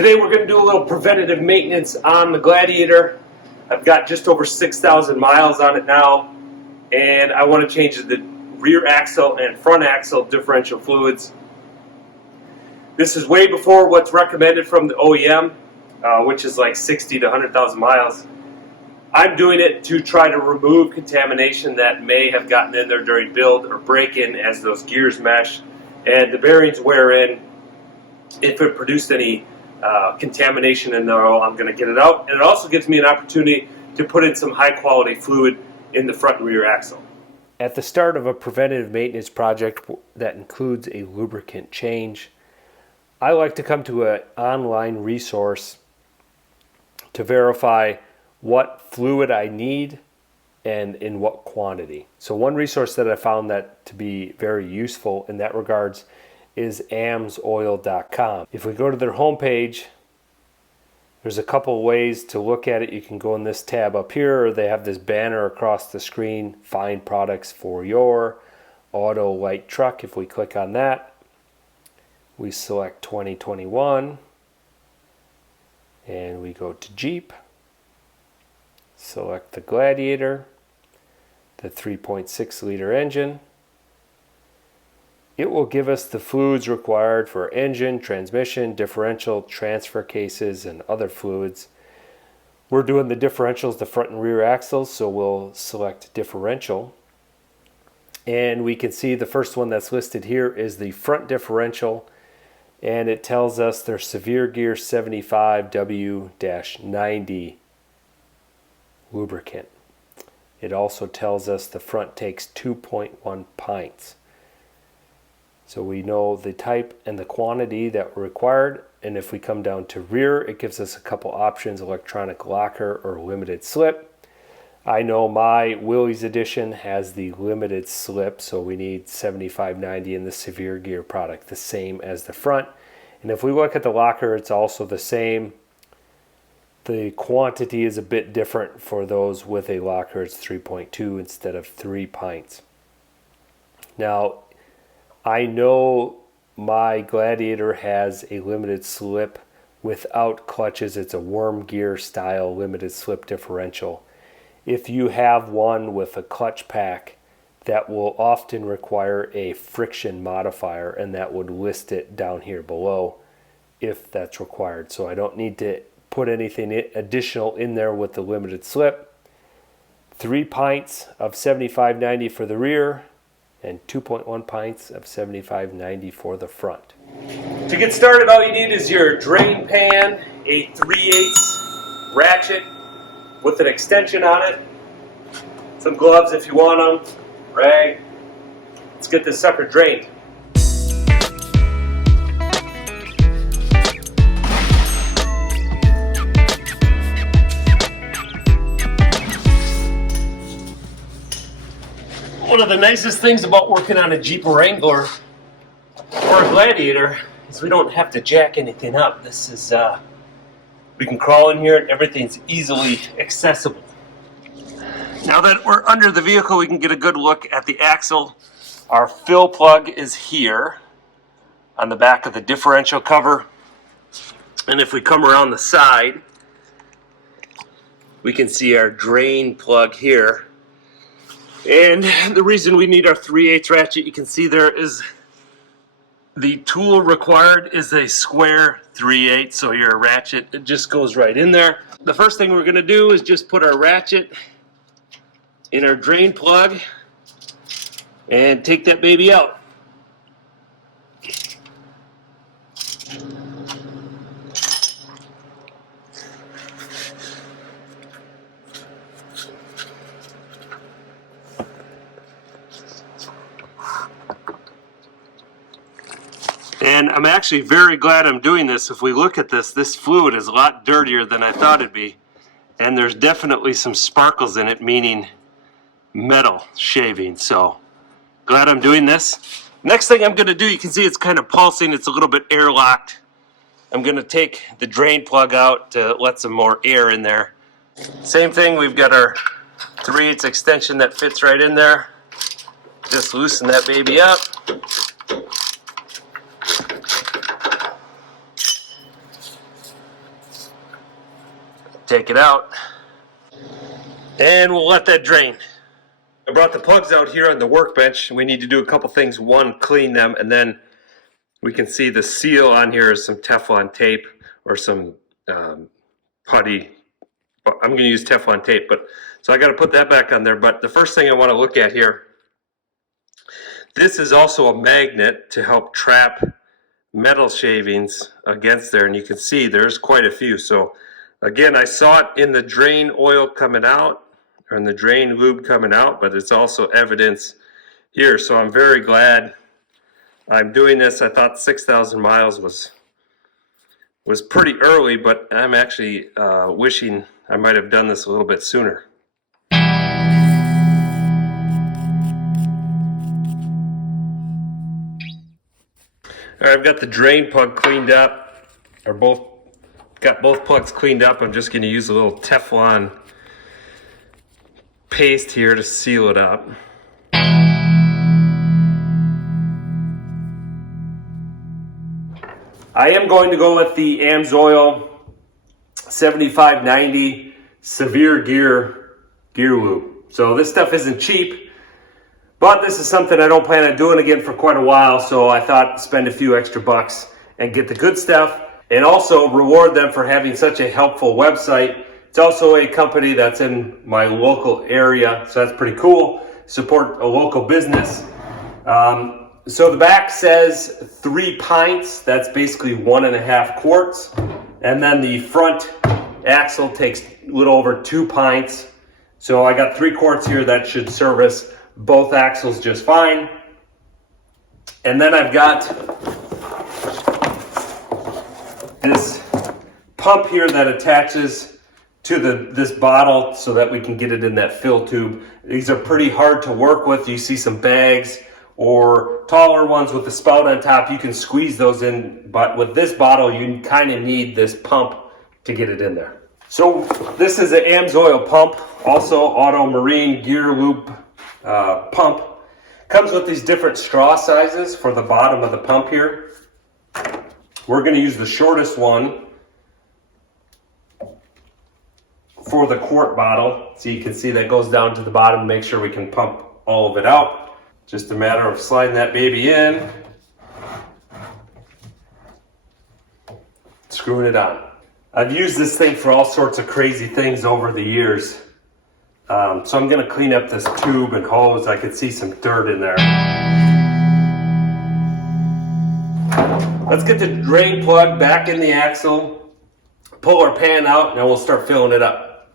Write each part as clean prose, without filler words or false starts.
Today we're going to do a little preventative maintenance on the Gladiator. I've got just over 6,000 miles on it now, and I want to change the rear axle and front axle differential fluids. This is way before what's recommended from the OEM, which is like 60 to 100,000 miles. I'm doing it to try to remove contamination that may have gotten in there during build or break-in as those gears mesh and the bearings wear in. If it produced any contamination in there, I'm going to get it out. And it also gives me an opportunity to put in some high-quality fluid in the front and rear axle. At the start of a preventative maintenance project that includes a lubricant change, I like to come to an online resource to verify what fluid I need and in what quantity. So one resource that I found that to be very useful in that regards is AMSoil.com. If we go to their homepage, there's a couple ways to look at it. You can go in this tab up here, or they have this banner across the screen, find products for your auto light truck. If we click on that, we select 2021 and we go to Jeep, select the Gladiator, the 3.6 liter engine. It will give us the fluids required for engine, transmission, differential, transfer cases, and other fluids. We're doing the differentials, the front and rear axles, so we'll select differential. And we can see the first one that's listed here is the front differential, and it tells us their Severe Gear 75W-90 lubricant. It also tells us the front takes 2.1 pints. So we know the type and the quantity that were required. And if we come down to rear, it gives us a couple options: electronic locker or limited slip. I know my Willys edition has the limited slip, so we need 75/90 in the Severe Gear product, the same as the front. And if we look at the locker, it's also the same. The quantity is a bit different for those with a locker. It's 3.2 instead of 3 pints. Now, I know my Gladiator has a limited slip without clutches. It's a worm gear style limited slip differential. If you have one with a clutch pack, that will often require a friction modifier, and that would list it down here below if that's required. So I don't need to put anything additional in there with the limited slip. 3 pints of 75/90 for the rear, and 2.1 pints of 75/90 for the front. To get started, all you need is your drain pan, a 3/8 ratchet with an extension on it, some gloves if you want them, rag. Let's get this sucker drained. One of the nicest things about working on a Jeep Wrangler or a Gladiator is we don't have to jack anything up. This is, we can crawl in here and everything's easily accessible. Now that we're under the vehicle, we can get a good look at the axle. Our fill plug is here on the back of the differential cover. And if we come around the side, we can see our drain plug here. And the reason we need our 3/8 ratchet, you can see there is the tool required is a square 3/8, so your ratchet, it just goes right in there. The first thing we're going to do is just put our ratchet in our drain plug and take that baby out. And I'm actually very glad I'm doing this. If we look at this, this fluid is a lot dirtier than I thought it'd be. And there's definitely some sparkles in it, meaning metal shaving. So glad I'm doing this. Next thing I'm going to do, you can see it's kind of pulsing. It's a little bit airlocked. I'm going to take the drain plug out to let some more air in there. Same thing, we've got our 3/8 extension that fits right in there. Just loosen that baby up. take it out, and we'll let that drain. I brought the plugs out here on the workbench. We need to do a couple things. One, clean them, and then we can see the seal on here is some Teflon tape or some putty. I'm going to use Teflon tape, but so I got to put that back on there. But the first thing I want to look at here, this is also a magnet to help trap metal shavings against there, and you can see there's quite a few. So again, I saw it in the drain oil coming out, or in the drain lube coming out, but it's also evidence here. So I'm very glad I'm doing this. I thought 6,000 miles was pretty early, but I'm actually wishing I might have done this a little bit sooner. All right, I've got the drain plug cleaned up, or got both plugs cleaned up. I'm just going to use a little Teflon paste here to seal it up. I am going to go with the AMSoil 7590 Severe Gear lube. So this stuff isn't cheap, but this is something I don't plan on doing again for quite a while, so I thought spend a few extra bucks and get the good stuff, and also reward them for having such a helpful website. It's also a company that's in my local area, so that's pretty cool. Support a local business. So the back says 3 pints, that's basically 1.5 quarts. And then the front axle takes a little over 2 pints. So I got 3 quarts here that should service both axles just fine. And then I've got this pump here that attaches to this bottle so that we can get it in that fill tube. These are pretty hard to work with. You see some bags or taller ones with the spout on top, you can squeeze those in, but with this bottle you kind of need this pump to get it in there. So this is an AMSoil pump, also auto marine gear loop pump. Comes with these different straw sizes for the bottom of the pump here. We're going to use the shortest one for the quart bottle, so you can see that goes down to the bottom to make sure we can pump all of it out. Just a matter of sliding that baby in, screwing it on. I've used this thing for all sorts of crazy things over the years. So I'm going to clean up this tube and hose. I could see some dirt in there. Let's get the drain plug back in the axle, pull our pan out, and then we'll start filling it up.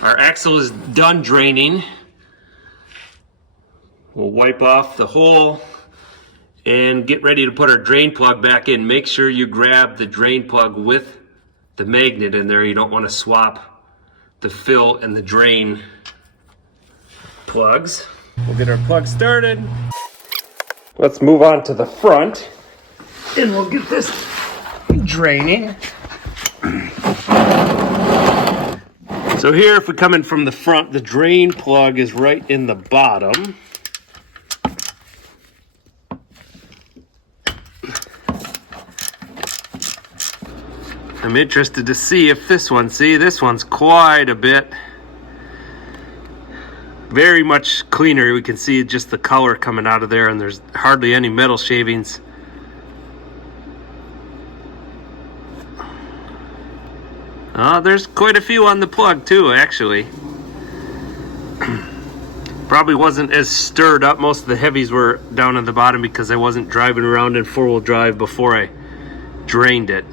Our axle is done draining. We'll wipe off the hole and get ready to put our drain plug back in. Make sure you grab the drain plug with the magnet in there. You don't want to swap the fill and the drain plugs. We'll get our plug started. Let's move on to the front and we'll get this draining. So here, if we come in from the front, the drain plug is right in the bottom. I'm interested to see if this one's quite a bit, very much cleaner. We can see just the color coming out of there, and there's hardly any metal shavings. There's quite a few on the plug too, actually. Probably wasn't as stirred up. Most of the heavies were down on the bottom because I wasn't driving around in four-wheel drive before I drained it.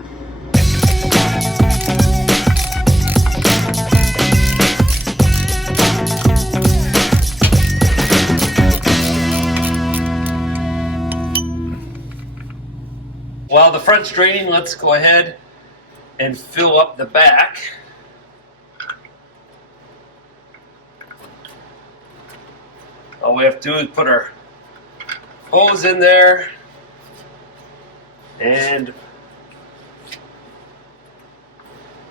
While the front's draining, let's go ahead and fill up the back. All we have to do is put our hose in there and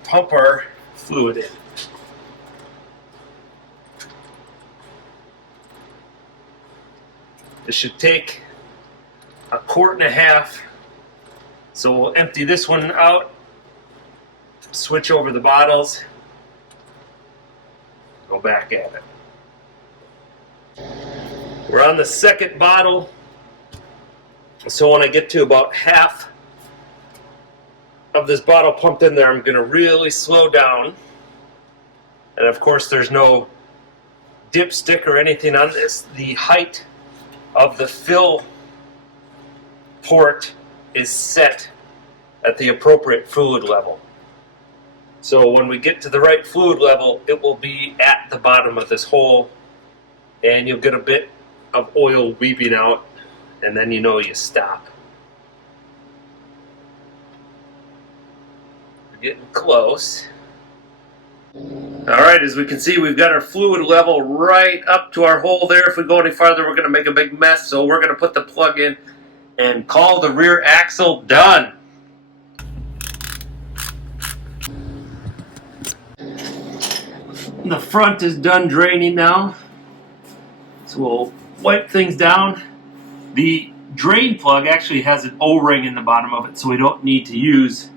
pump our fluid in. This should take 1.5 quarts. So we'll empty this one out, switch over the bottles, Go back at it. We're on the second bottle. So when I get to about half of this bottle pumped in there, I'm going to really slow down. And of course there's no dipstick or anything on this. The height of the fill port is set at the appropriate fluid level. So when we get to the right fluid level, it will be at the bottom of this hole, and you'll get a bit of oil weeping out, and then you know you stop. We're getting close. Alright, as we can see, we've got our fluid level right up to our hole there. If we go any farther, we're going to make a big mess, so we're going to put the plug in and call the rear axle done. The front is done draining now, so we'll wipe things down. The drain plug actually has an O-ring in the bottom of it, so we don't need to use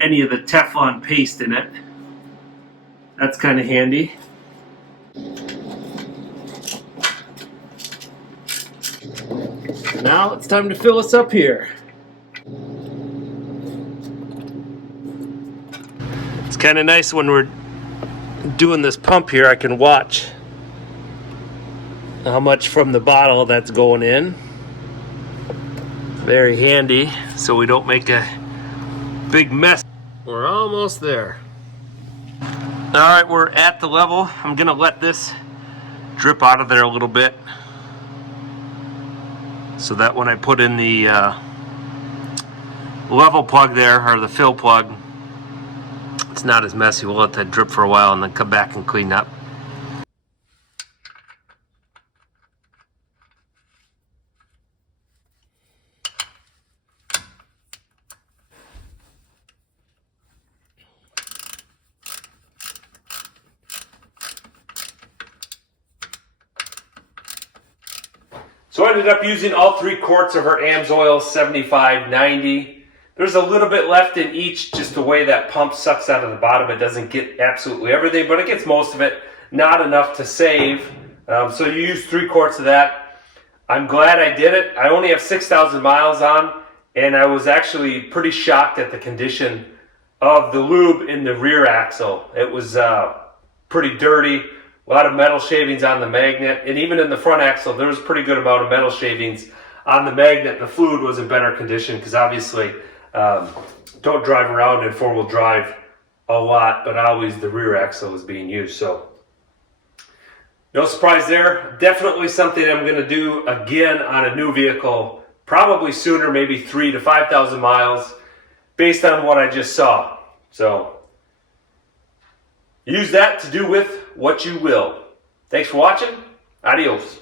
any of the Teflon paste in it. That's kind of handy. Now it's time to fill us up here. It's kind of nice when we're doing this pump here, I can watch how much from the bottle that's going in. Very handy, so we don't make a big mess. We're almost there. Alright, we're at the level. I'm gonna let this drip out of there a little bit, so that when I put in the level plug there, or the fill plug, it's not as messy. We'll let that drip for a while and then come back and clean up. So I ended up using all 3 quarts of our AMSoil 7590. There's a little bit left in each, just the way that pump sucks out of the bottom. It doesn't get absolutely everything, but it gets most of it. Not enough to save. So you use 3 quarts of that. I'm glad I did it. I only have 6,000 miles on, and I was actually pretty shocked at the condition of the lube in the rear axle. It was pretty dirty. A lot of metal shavings on the magnet, and even in the front axle there was a pretty good amount of metal shavings on the magnet. The fluid was in better condition because obviously don't drive around in 4-wheel drive a lot, but always the rear axle is being used. So no surprise there. Definitely something I'm going to do again on a new vehicle, probably sooner, maybe 3,000 to 5,000 miles, based on what I just saw. So use that to do with what you will. Thanks for watching. Adios.